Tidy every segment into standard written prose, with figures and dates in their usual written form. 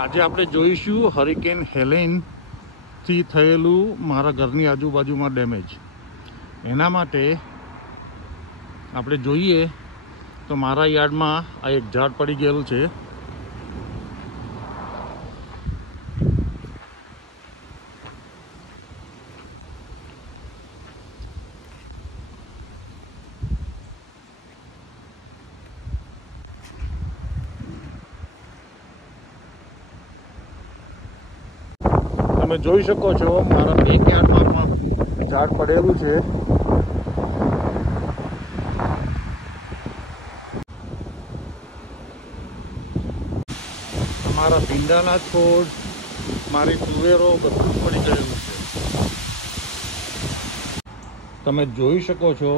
આજે આપણે જોઈશું હરિકેન હેલેન થી થયેલું મારા ઘરની આજુબાજુમાં ડેમેજ. એના માટે આપણે જોઈએ તો મારા યાર્ડમાં આ એક ઝાડ પડી ગયેલું છે. તમે જોઈ શકો છો મારા બેક યાર્ડમાં પણ ઝાડ પડેલું છે. મારા ભીંડાના છોડ, મારી તુવેરો બધું જ પડી ગયેલું છે. તમે જોઈ શકો છો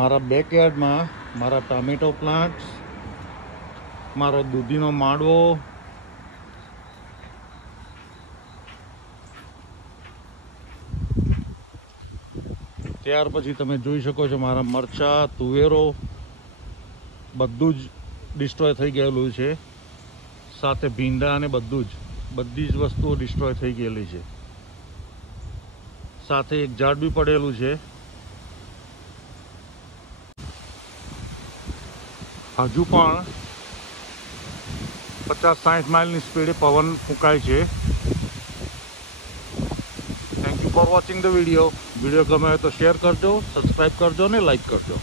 મારા બેકયાર્ડમાં મારા ટામેટો પ્લાન્ટ્સ, મારો દૂધીનો માંડવો, ત્યાર પછી તમે જોઈ શકો છો મારા મરચાં, તુવેરો બધું જ ડિસ્ટ્રોય થઈ ગયેલું છે. સાથે ભીંડા અને બધી જ વસ્તુઓ ડિસ્ટ્રોય થઈ ગયેલી છે. સાથે એક ઝાડ બી પડેલું છે. હજુ પણ 50-60 માઇલની સ્પીડે પવન ફૂંકાય છે. Thank you for watching the video. Video ગમે તો શેર કરજો, સબસ્ક્રાઈબ કરજો અને લાઈક કરજો.